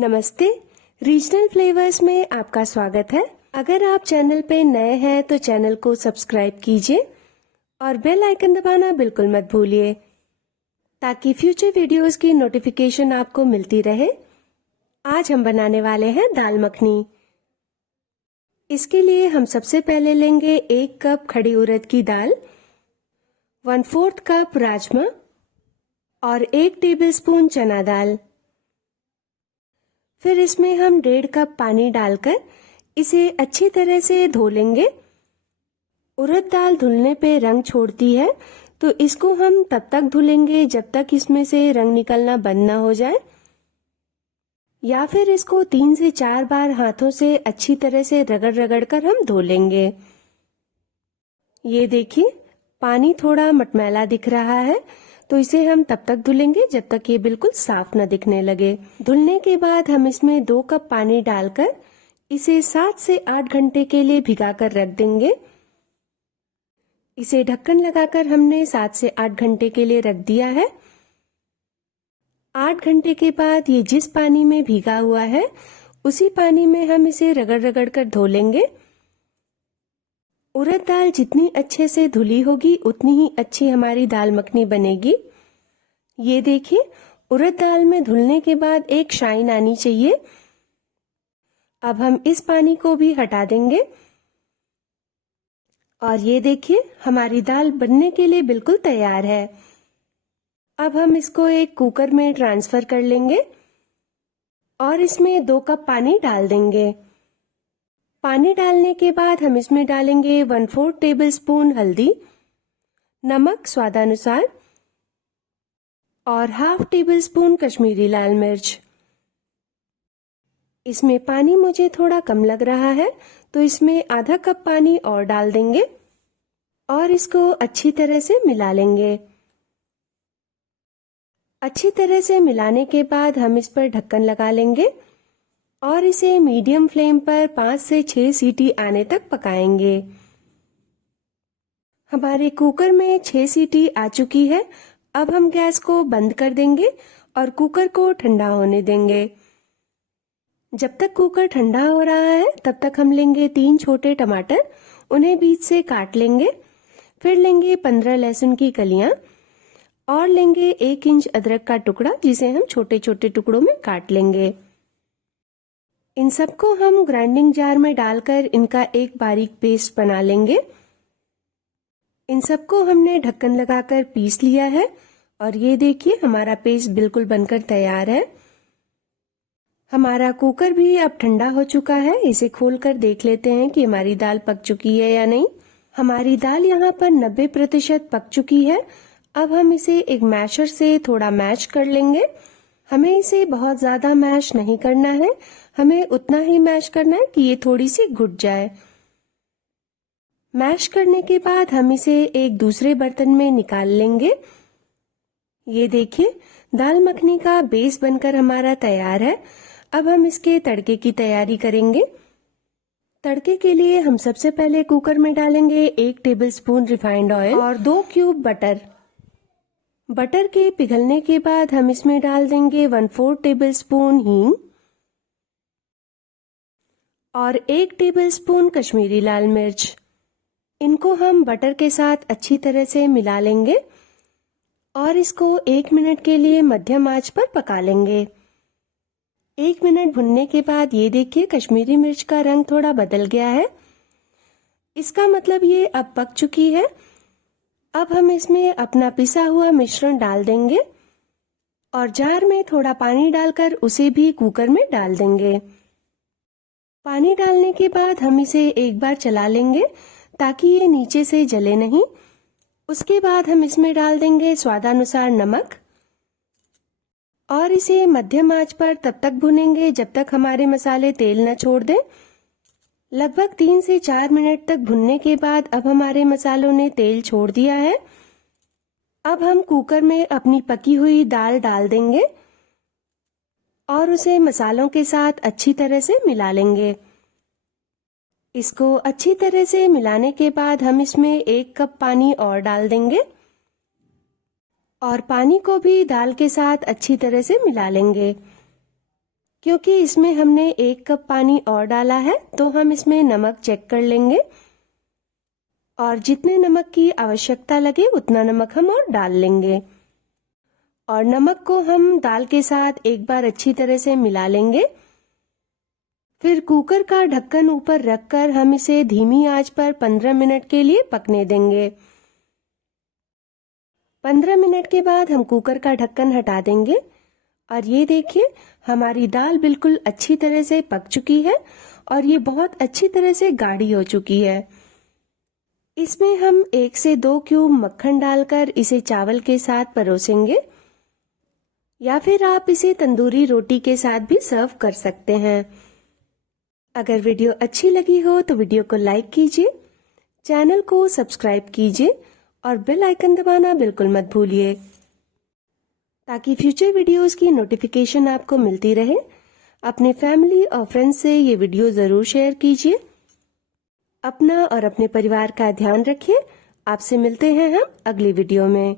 नमस्ते। Regional flavours में आपका स्वागत है। अगर आप चैनल पे नए हैं तो चैनल को सब्सक्राइब कीजिए और बेल आइकन दबाना बिल्कुल मत भूलिए ताकि फ्यूचर वीडियोस की नोटिफिकेशन आपको मिलती रहे। आज हम बनाने वाले हैं दाल मखनी। इसके लिए हम सबसे पहले लेंगे 1 कप खड़ी उड़द की दाल, 1/4 कप राजमा और 1 टेबलस्पून चना दाल। फिर इसमें हम 1.5 कप पानी डालकर इसे अच्छी तरह से धो लेंगे। उड़द दाल धुलने पे रंग छोड़ती है तो इसको हम तब तक धुलेंगे जब तक इसमें से रंग निकलना बंद ना हो जाए, या फिर इसको 3 से 4 बार हाथों से अच्छी तरह से रगड़ रगड़ कर हम धो लेंगे। ये देखिए, पानी थोड़ा मटमैला दिख रहा है तो इसे हम तब तक धुलेंगे जब तक ये बिल्कुल साफ न दिखने लगे। धुलने के बाद हम इसमें 2 कप पानी डालकर इसे 7 से 8 घंटे के लिए भिगा कर रख देंगे। इसे ढक्कन लगाकर हमने 7 से 8 घंटे के लिए रख दिया है। 8 घंटे के बाद ये जिस पानी में भीगा हुआ है उसी पानी में हम इसे रगड़ रगड़ कर धो लेंगे। उड़द दाल जितनी अच्छे से धुली होगी उतनी ही अच्छी हमारी दाल मखनी बनेगी। ये देखिए, उड़द दाल में धुलने के बाद एक शाइन आनी चाहिए। अब हम इस पानी को भी हटा देंगे और ये देखिए, हमारी दाल बनने के लिए बिल्कुल तैयार है। अब हम इसको एक कुकर में ट्रांसफर कर लेंगे और इसमें 2 कप पानी डाल देंगे। पानी डालने के बाद हम इसमें डालेंगे 1/4 टेबलस्पून हल्दी, नमक स्वादानुसार और 1/2 टेबलस्पून कश्मीरी लाल मिर्च। इसमें पानी मुझे थोड़ा कम लग रहा है तो इसमें आधा कप पानी और डाल देंगे और इसको अच्छी तरह से मिला लेंगे। अच्छी तरह से मिलाने के बाद हम इस पर ढक्कन लगा लेंगे और इसे मीडियम फ्लेम पर 5 से 6 सीटी आने तक पकाएंगे। हमारे कुकर में 6 सीटी आ चुकी है। अब हम गैस को बंद कर देंगे और कुकर को ठंडा होने देंगे। जब तक कुकर ठंडा हो रहा है तब तक हम लेंगे 3 छोटे टमाटर, उन्हें बीच से काट लेंगे। फिर लेंगे 15 लहसुन की कलियां और लेंगे 1 इंच अदरक का टुकड़ा जिसे हम छोटे छोटे टुकड़ों में काट लेंगे। इन सबको हम ग्राइंडिंग जार में डालकर इनका एक बारीक पेस्ट बना लेंगे। इन सबको हमने ढक्कन लगाकर पीस लिया है और ये देखिए, हमारा पेस्ट बिल्कुल बनकर तैयार है। हमारा कुकर भी अब ठंडा हो चुका है। इसे खोलकर देख लेते हैं कि हमारी दाल पक चुकी है या नहीं। हमारी दाल यहाँ पर 90% पक चुकी है। अब हम इसे एक मैशर से थोड़ा मैश कर लेंगे। हमें इसे बहुत ज्यादा मैश नहीं करना है, हमें उतना ही मैश करना है कि ये थोड़ी सी घुट जाए। मैश करने के बाद हम इसे एक दूसरे बर्तन में निकाल लेंगे। ये देखिए, दाल मखनी का बेस बनकर हमारा तैयार है। अब हम इसके तड़के की तैयारी करेंगे। तड़के के लिए हम सबसे पहले कुकर में डालेंगे 1 टेबलस्पून रिफाइंड ऑयल और 2 क्यूब बटर। बटर के पिघलने के बाद हम इसमें डाल देंगे 1/4 टेबलस्पून हींग और 1 टेबलस्पून कश्मीरी लाल मिर्च। इनको हम बटर के साथ अच्छी तरह से मिला लेंगे और इसको 1 मिनट के लिए मध्यम आंच पर पका लेंगे। 1 मिनट भुनने के बाद ये देखिए, कश्मीरी मिर्च का रंग थोड़ा बदल गया है। इसका मतलब ये अब पक चुकी है। अब हम इसमें अपना पिसा हुआ मिश्रण डाल देंगे और जार में थोड़ा पानी डालकर उसे भी कुकर में डाल देंगे। पानी डालने के बाद हम इसे एक बार चला लेंगे ताकि ये नीचे से जले नहीं। उसके बाद हम इसमें डाल देंगे स्वादानुसार नमक और इसे मध्यम आंच पर तब तक भुनेंगे जब तक हमारे मसाले तेल न छोड़ दें। लगभग 3 से 4 मिनट तक भुनने के बाद अब हमारे मसालों ने तेल छोड़ दिया है। अब हम कुकर में अपनी पकी हुई दाल डाल देंगे और उसे मसालों के साथ अच्छी तरह से मिला लेंगे। इसको अच्छी तरह से मिलाने के बाद हम इसमें 1 कप पानी और डाल देंगे और पानी को भी दाल के साथ अच्छी तरह से मिला लेंगे। क्योंकि इसमें हमने 1 कप पानी और डाला है तो हम इसमें नमक चेक कर लेंगे और जितने नमक की आवश्यकता लगे उतना नमक हम और डाल लेंगे। और नमक को हम दाल के साथ एक बार अच्छी तरह से मिला लेंगे। फिर कुकर का ढक्कन ऊपर रखकर हम इसे धीमी आंच पर 15 मिनट के लिए पकने देंगे। 15 मिनट के बाद हम कुकर का ढक्कन हटा देंगे और ये देखिए हमारी दाल बिल्कुल अच्छी तरह से पक चुकी है और ये बहुत अच्छी तरह से गाढ़ी हो चुकी है। इसमें हम 1 से 2 क्यूब मक्खन डालकर इसे चावल के साथ परोसेंगे या फिर आप इसे तंदूरी रोटी के साथ भी सर्व कर सकते हैं। अगर वीडियो अच्छी लगी हो तो वीडियो को लाइक कीजिए, चैनल को सब्सक्राइब कीजिए और बेल आइकन दबाना बिल्कुल मत भूलिए ताकि फ्यूचर वीडियोस की नोटिफिकेशन आपको मिलती रहे। अपने फैमिली और फ्रेंड्स से ये वीडियो ज़रूर शेयर कीजिए। अपना और अपने परिवार का ध्यान रखिए। आपसे मिलते हैं हम अगली वीडियो में।